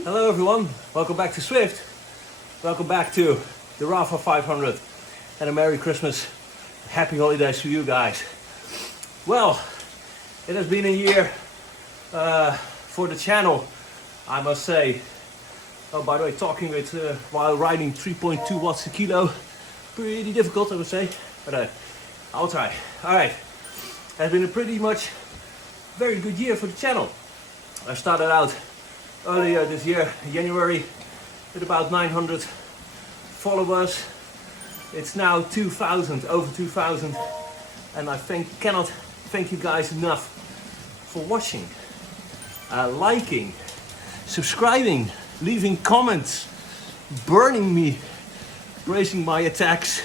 Hello everyone, welcome back to Zwift. Welcome back to the Rapha 500 and a Merry Christmas, Happy Holidays to you guys. Well, it has been a year for the channel, I must say. Oh, by the way, talking with while riding 3.2 watts a kilo, pretty difficult I would say, but I'll try. Alright, it has been a pretty much very good year for the channel. I started out earlier this year, January, with about 900 followers. It's now 2,000, over 2,000, and I cannot thank you guys enough for watching, liking, subscribing, leaving comments, burning me, praising my attacks,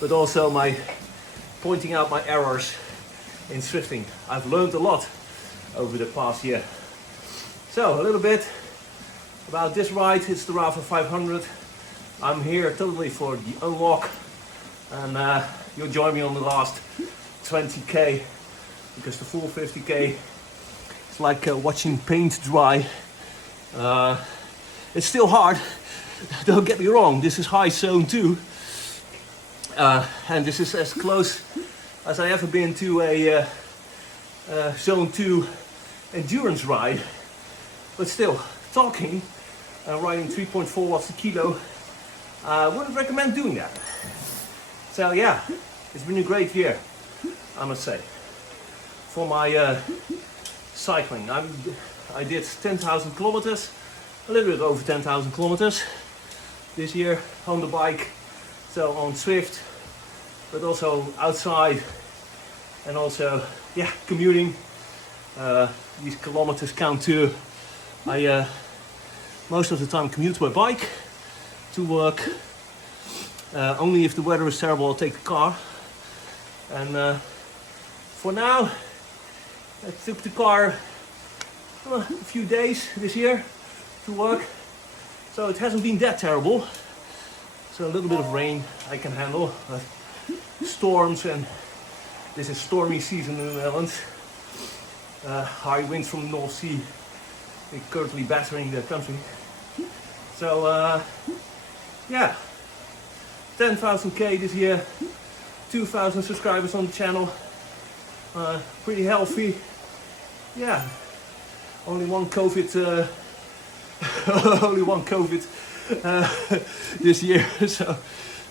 but also pointing out my errors in Zwifting. I've learned a lot over the past year. So a little bit about this ride. It's the Rapha 500. I'm here totally for the unlock, and you'll join me on the last 20k, because the full 50k is like watching paint dry. It's still hard, don't get me wrong. This is high zone 2, and this is as close as I ever been to a zone 2 endurance ride. But still, talking and riding 3.4 watts a kilo, I wouldn't recommend doing that. So yeah, it's been a great year, I must say, for my cycling. I did 10,000 kilometers, a little bit over 10,000 kilometers this year on the bike, so on Zwift, but also outside, and also, yeah, commuting. These kilometers count too. I most of the time commute by bike to work. Only if the weather is terrible I'll take the car. And for now I took the car a few days this year to work, so it hasn't been that terrible. So a little bit of rain I can handle, but storms, and this is stormy season in the Netherlands. High winds from the North Sea currently battering the country. So yeah, 10,000k this year, 2,000 subscribers on the channel, pretty healthy. Yeah, only one COVID only one COVID this year, so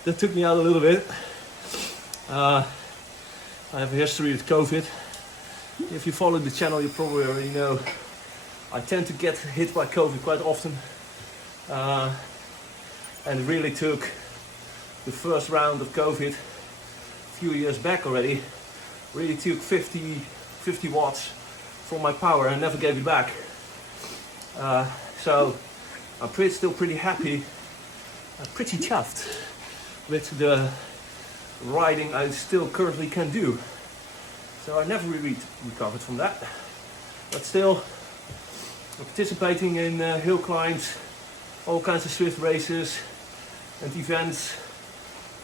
that took me out a little bit. I have a history with COVID. If you follow the channel, you probably already know I tend to get hit by COVID quite often, and it really took the first round of COVID a few years back already, really took 50 watts from my power and never gave it back. So I'm still pretty happy, pretty chuffed with the riding I still currently can do. So I never really recovered from that, but still participating in hill climbs, all kinds of Zwift races and events,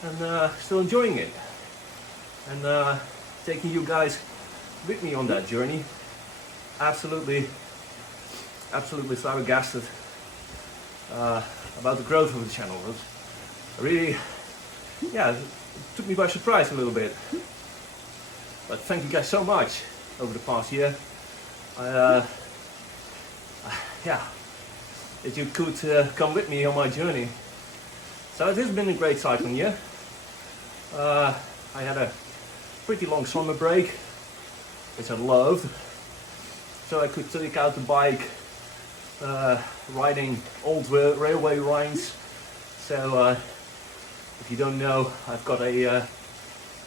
and still enjoying it, and taking you guys with me on that journey. Absolutely flabbergasted about the growth of the channel. It was really, yeah, it took me by surprise a little bit. But thank you guys so much over the past year. Yeah, that you could come with me on my journey. So it has been a great cycling year. I had a pretty long summer break, which I loved. So I could take out the bike, riding old railway lines. So if you don't know, I've got a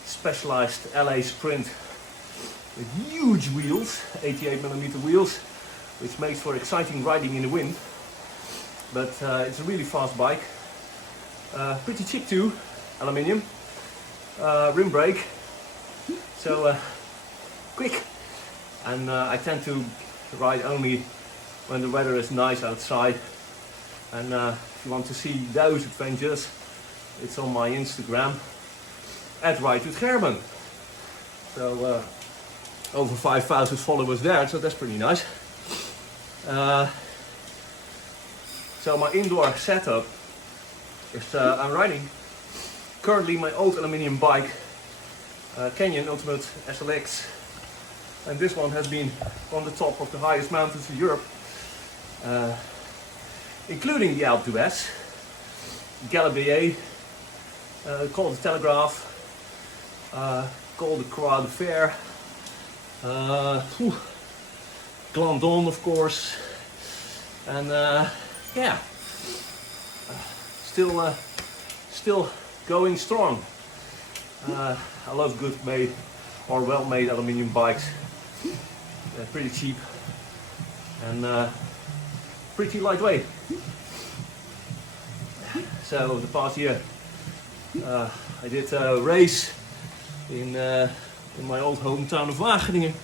specialized LA Sprint with huge wheels, 88mm wheels, which makes for exciting riding in the wind. But it's a really fast bike, pretty cheap too, aluminium, rim brake, so quick. And I tend to ride only when the weather is nice outside. And if you want to see those adventures, it's on my Instagram at Ride with Gerben. So over 5,000 followers there, so that's pretty nice. So my indoor setup is I'm riding currently my old aluminium bike, Canyon Ultimate SLX, and this one has been on the top of the highest mountains in Europe, including the Alpe d'Huez, Gambit, Col de Telegraph, Col de Croix de Fer, Glandon of course, and yeah, still going strong. I love good made or well made aluminium bikes. They're pretty cheap and pretty lightweight. So the past year I did a race in my old hometown of Wageningen.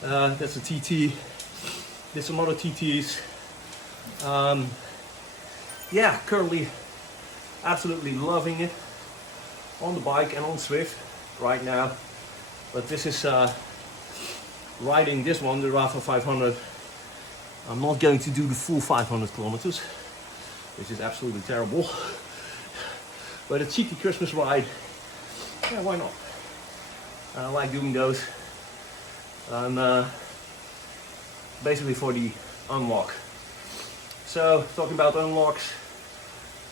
That's a TT. Did some other TTs. Yeah, currently absolutely loving it on the bike and on Zwift right now. But this is riding this one, the Rapha 500. I'm not going to do the full 500 kilometers, which is absolutely terrible. But a cheeky Christmas ride, yeah, why not? I like doing those. And basically for the unlock. So talking about unlocks,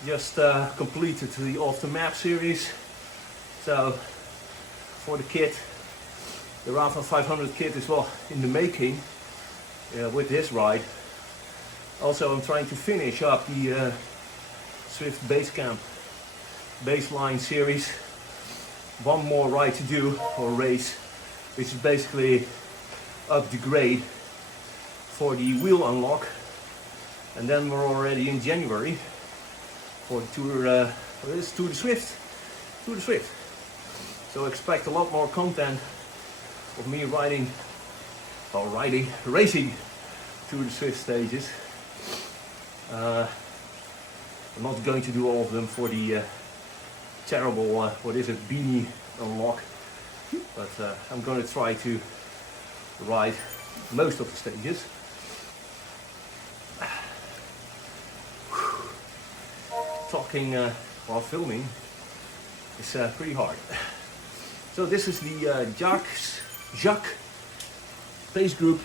just completed the Off the Map series. So for the kit, the Rapha 500 kit is well in the making with this ride. Also I'm trying to finish up the Zwift Basecamp baseline series. One more ride to do, or race, which is basically up the grade for the wheel unlock. And then we're already in January for the Tour, Tour de Zwift. Tour de Zwift. So expect a lot more content of me racing Tour de Zwift stages. I'm not going to do all of them for the terrible, what is it, beanie unlock, but I'm going to try to ride most of the stages. Talking while filming is pretty hard. So this is the Jacques pace group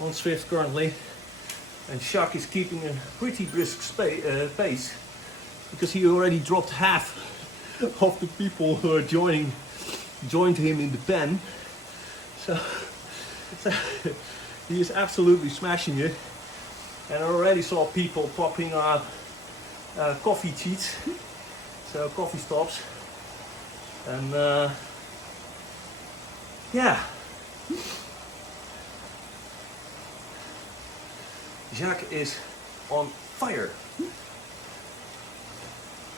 on Zwift currently, and Jacques is keeping a pretty brisk pace because he already dropped half of the people who are joined him in the pen. So he is absolutely smashing it, and I already saw people popping coffee cheats, so coffee stops, and yeah, Jacques is on fire.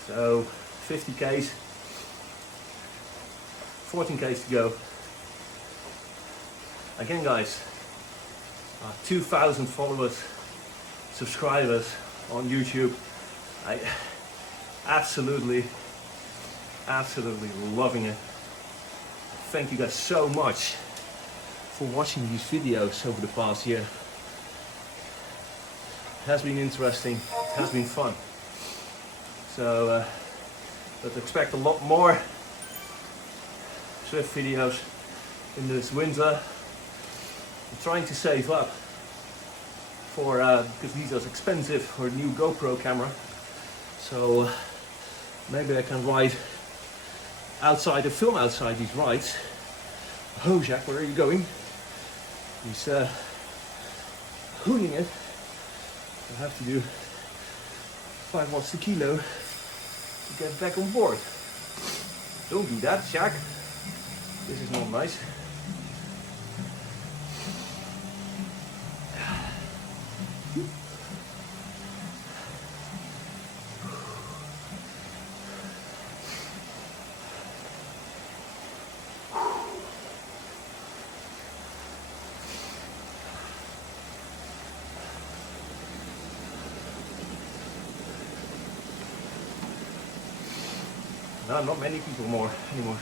So 50 Ks, 14 Ks to go. Again guys, 2,000 followers, subscribers on YouTube. I absolutely loving it. Thank you guys so much for watching these videos over the past year. It has been interesting, it has been fun. So, but expect a lot more Zwift videos in this winter. I'm trying to save up for, because these are expensive, for a new GoPro camera. So maybe I can ride outside and film outside these rides. Oh, Jacques, where are you going? He's hooning it. I have to do 5 watts a kilo to get back on board. Don't do that, Jacques. This is not nice. No, not many people anymore.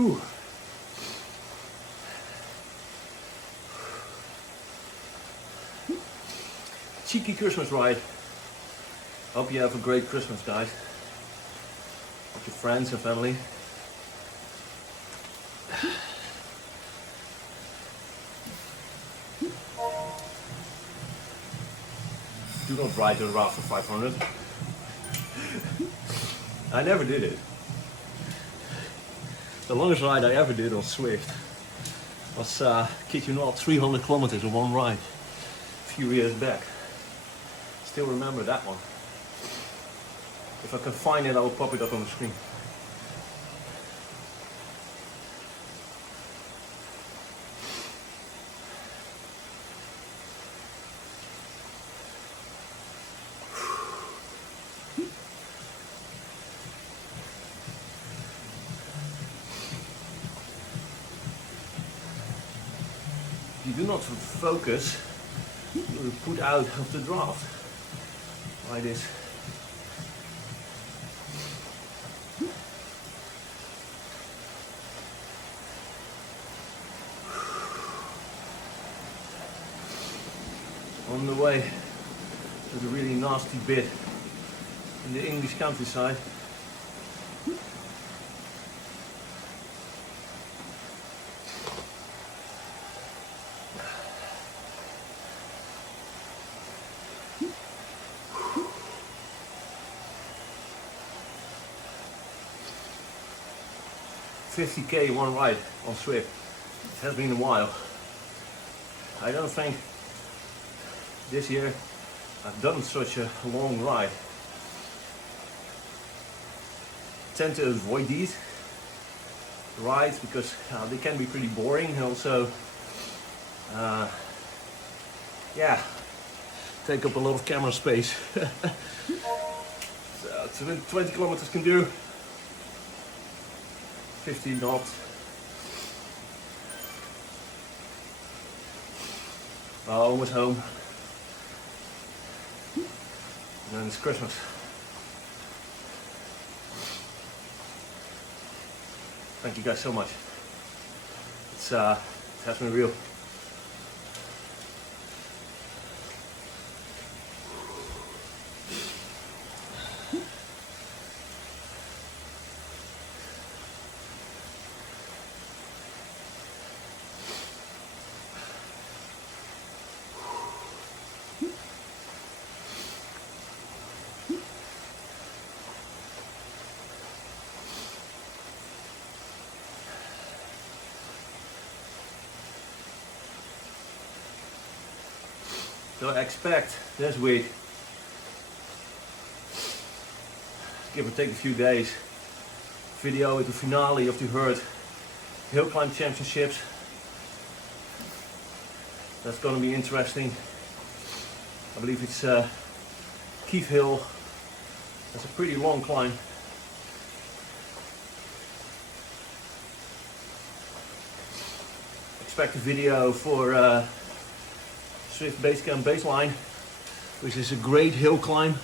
Whew. Cheeky Christmas ride. Hope you have a great Christmas, guys. With your friends and family. Do not ride the Rapha 500. I never did it. The longest ride I ever did on Zwift was, kid you not, 300 kilometers in one ride a few years back. Still remember that one. If I can find it, I will pop it up on the screen. If you do not focus, you will put out of the draft. Like this. On the way to the really nasty bit in the English countryside. $50K one ride on Zwift. It has been a while. I don't think this year I've done such a long ride. I tend to avoid these rides because they can be pretty boring, and also yeah, take up a lot of camera space. So 20 kilometers can do 15 knots. Almost home. And then it's Christmas. Thank you guys so much. It has been real. So I expect this week, give or take a few days, video with the finale of the Herd Hill Climb Championships. That's going to be interesting. I believe it's Keith Hill. That's a pretty long climb. Expect a video for Zwift Base Camp Baseline, which is a great hill climb.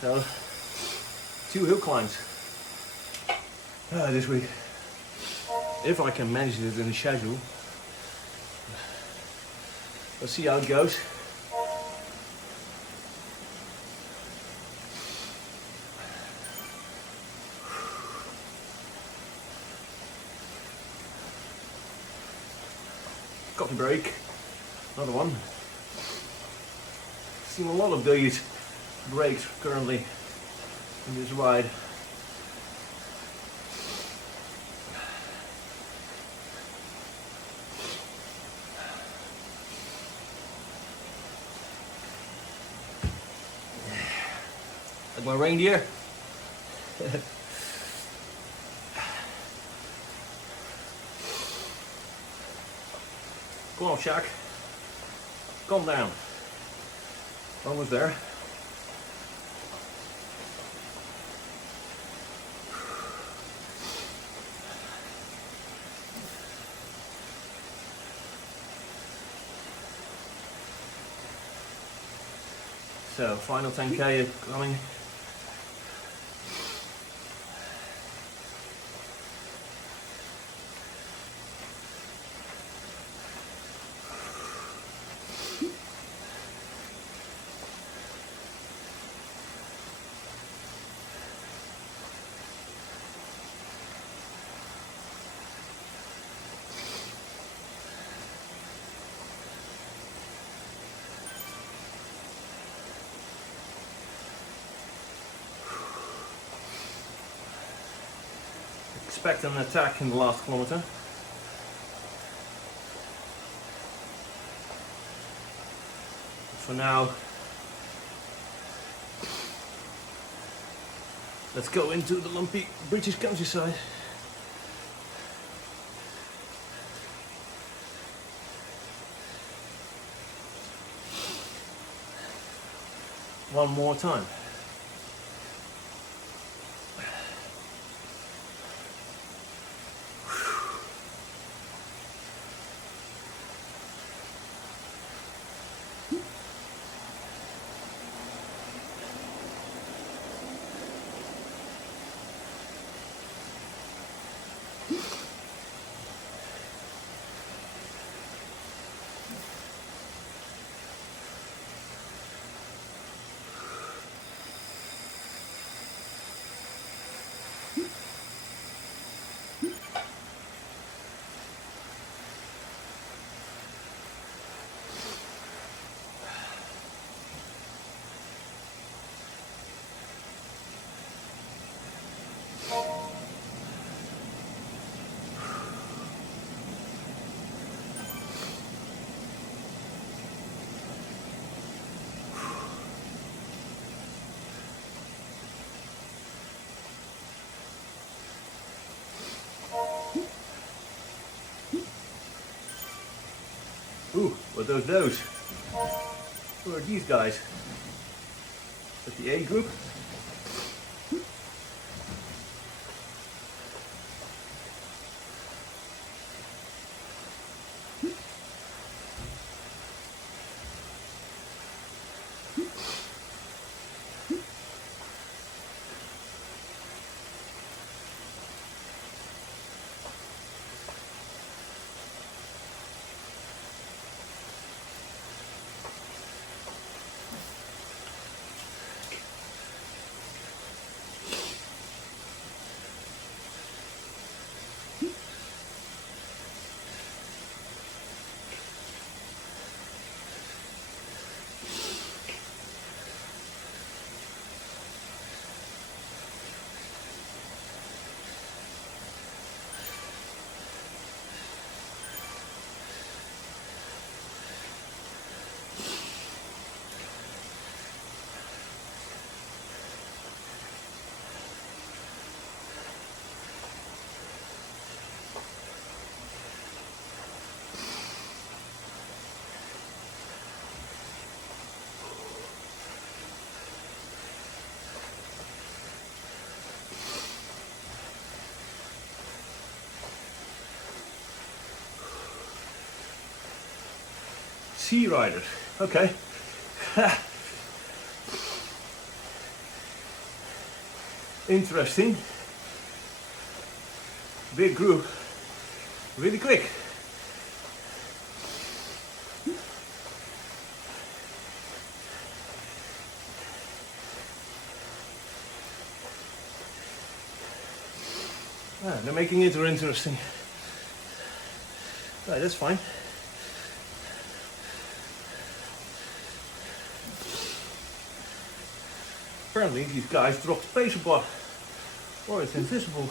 So, 2 hill climbs this week. If I can manage it in the schedule. Let's see how it goes. Coffee break. Another one. Seen a lot of these breaks currently in this ride. Like my reindeer. Come on, Shaq. Calm down. Almost there. So, final 10K coming. expect an attack in the last kilometer. But for now, let's go into the lumpy British countryside. One more time. Ooh, what are those? Who are these guys? Is that the A group? Sea Riders, okay. Interesting. Big group, really quick. They're making it interesting. Right, that's fine. Apparently these guys dropped space bar, or it's invisible.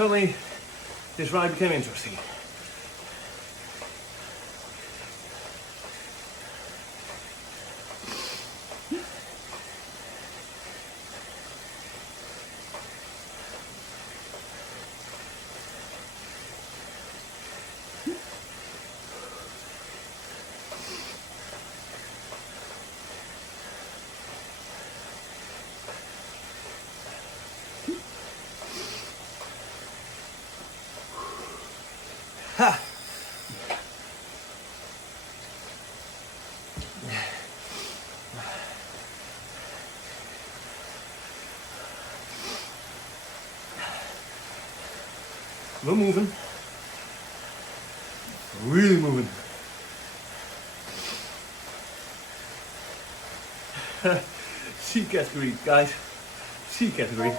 suddenly this ride became interesting. Ha! We're moving. Really moving. C category, guys. C category.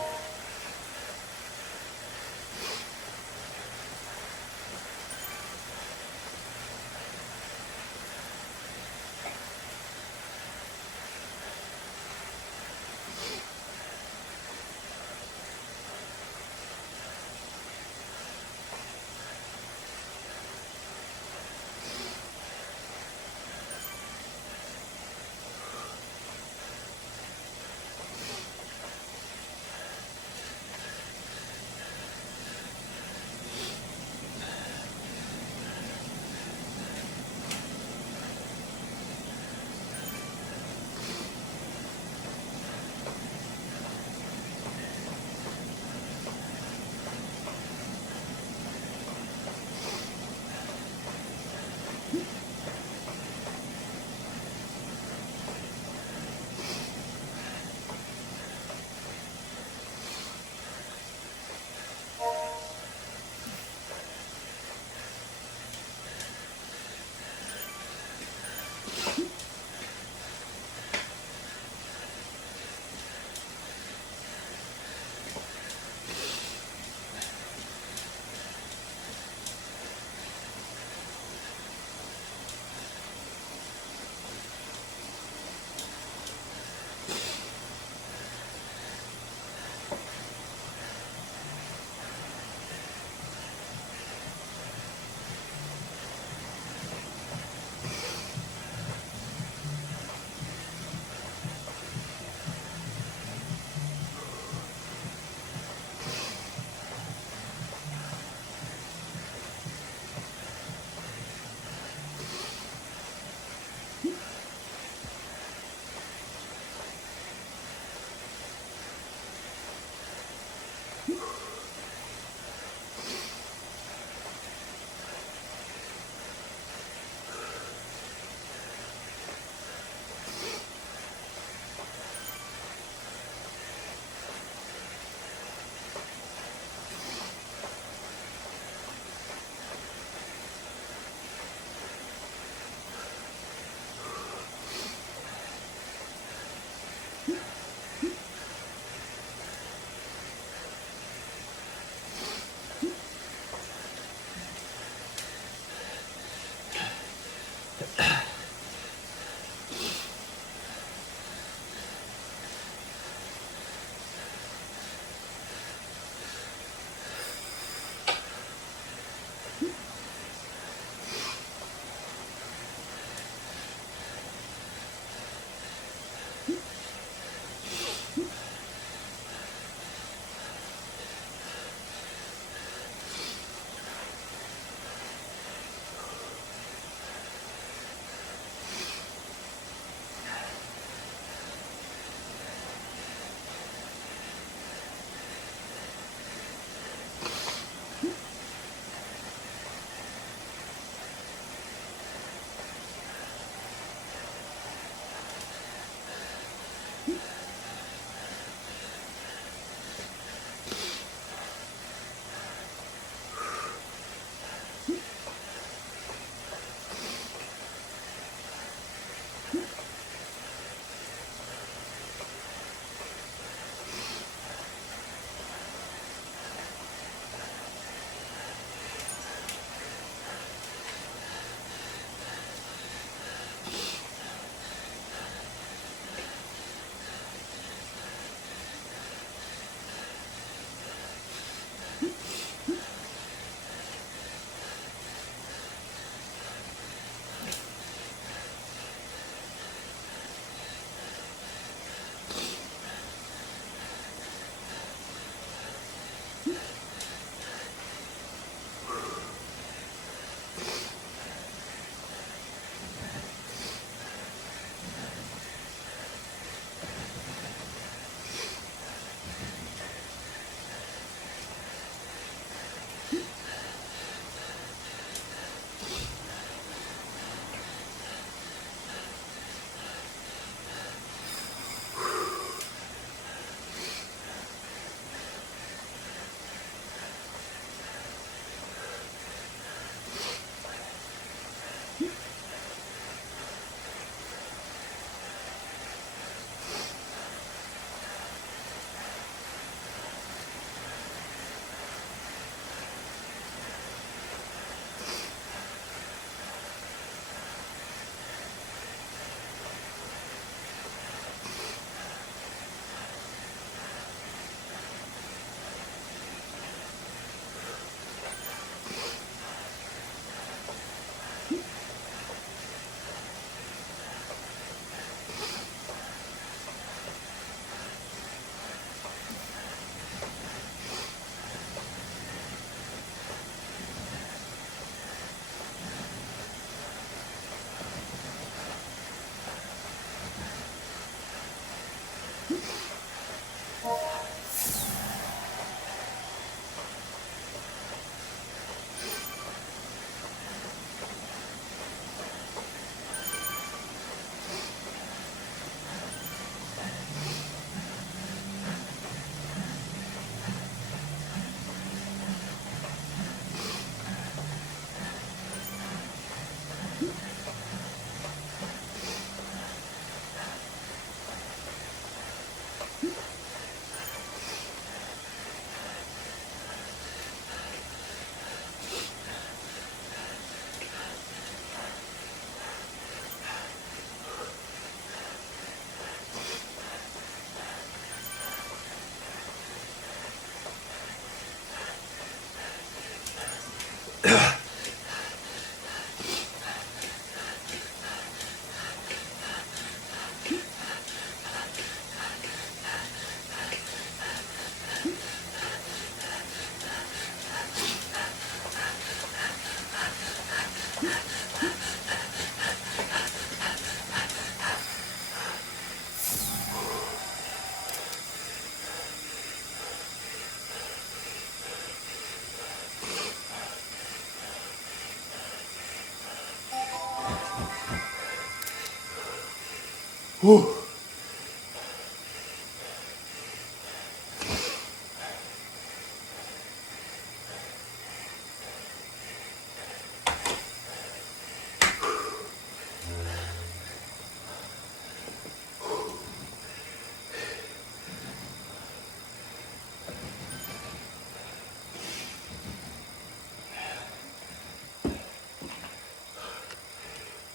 Whew.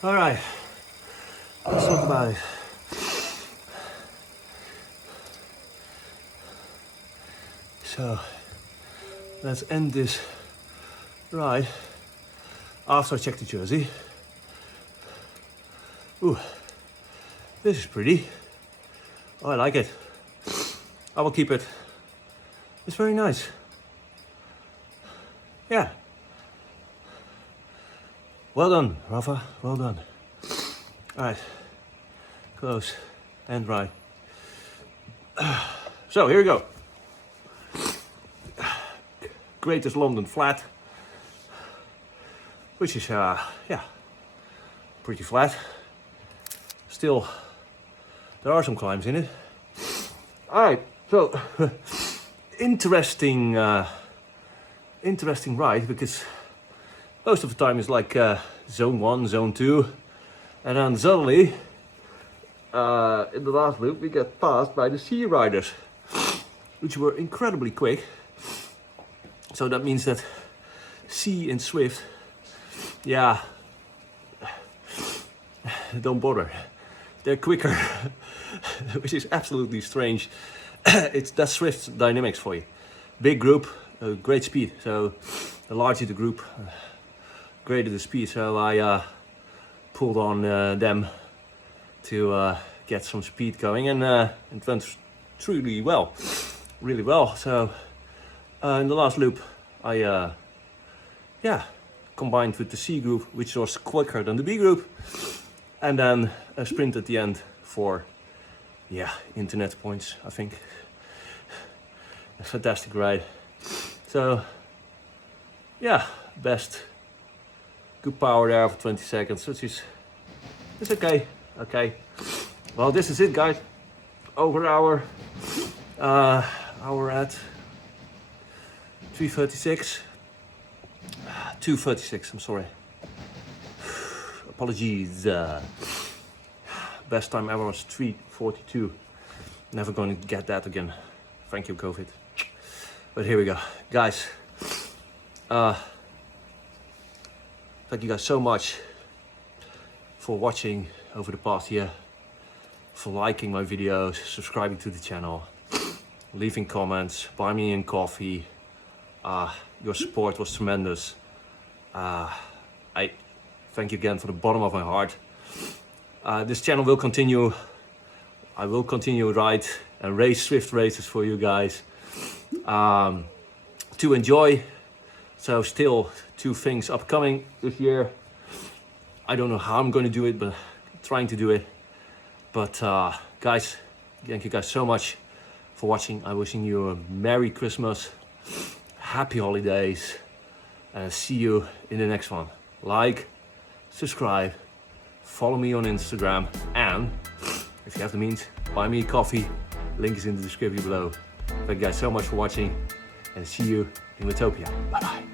All right, let's talk about it. So, let's end this ride after I check the jersey. Ooh, this is pretty. Oh, I like it. I will keep it. It's very nice. Yeah. Well done, Rapha. Well done. All right. Close and right. So here we go. Greatest London flat, which is yeah, pretty flat. Still, there are some climbs in it. All right. So interesting ride, because most of the time it's like zone 1, zone 2, and then suddenly in the last loop we get passed by the sea riders, which were incredibly quick. So that means that sea and Zwift, yeah, don't bother. They're quicker, which is absolutely strange. That's Zwift's dynamics for you. Big group, great speed. So the larger the group, greater the speed. So I pulled on them to get some speed going, and it went truly well, really well. So in the last loop I yeah, combined with the C group, which was quicker than the B group, and then a sprint at the end for, yeah, internet points, I think. A fantastic ride. So yeah, best. Good power there for 20 seconds, which is, it's okay. Okay. Well, this is it, guys. Over hour. Hour at 3:36. 2:36. I'm sorry. Apologies. Best time ever was 3:42. Never going to get that again. Thank you, COVID. But here we go, guys. Thank you guys so much for watching over the past year, for liking my videos, subscribing to the channel, leaving comments, buying me a coffee. Your support was tremendous. I thank you again from the bottom of my heart. This channel will continue. I will continue to ride and race Zwift races for you guys to enjoy. So still 2 things upcoming this year. I don't know how I'm going to do it, but I'm trying to do it. But guys, thank you guys so much for watching. I'm wishing you a Merry Christmas, Happy Holidays, and see you in the next one. Like, subscribe, follow me on Instagram, and if you have the means, buy me a coffee. Link is in the description below. Thank you guys so much for watching, and see you in Utopia. Bye bye.